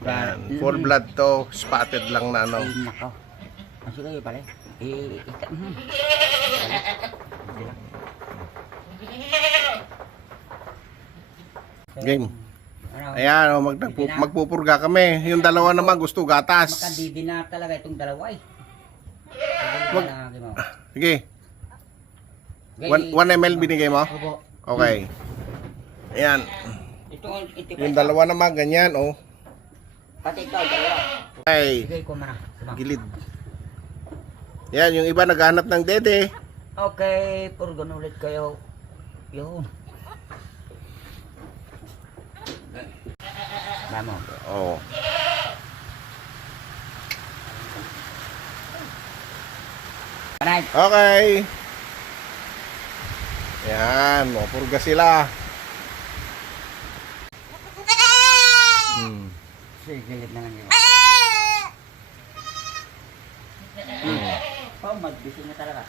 Yan. Full blood to. Spotted lang na ano. Ay, nako. Ang sige pala. Game. Ayan, oh, magpupurga kami. Yung dalawa naman gusto gatas. Makadidi na talaga itong dalawa eh. Sige. 1 ml binigay mo? Opo. Okay. Ayan. Ito Yung dalawa naman ganyan, oh. Pati ikaw, dalawa. Okay. Bigay ko mana. Gilid. Yan, yung iba naghanap ng dede. Okay, purgon ulit kayo. Yun. Damo. Oh. Alright. Okay. Yan, purga sila. Sige, gilid na nga nyo. Oh, magbisi na talaga.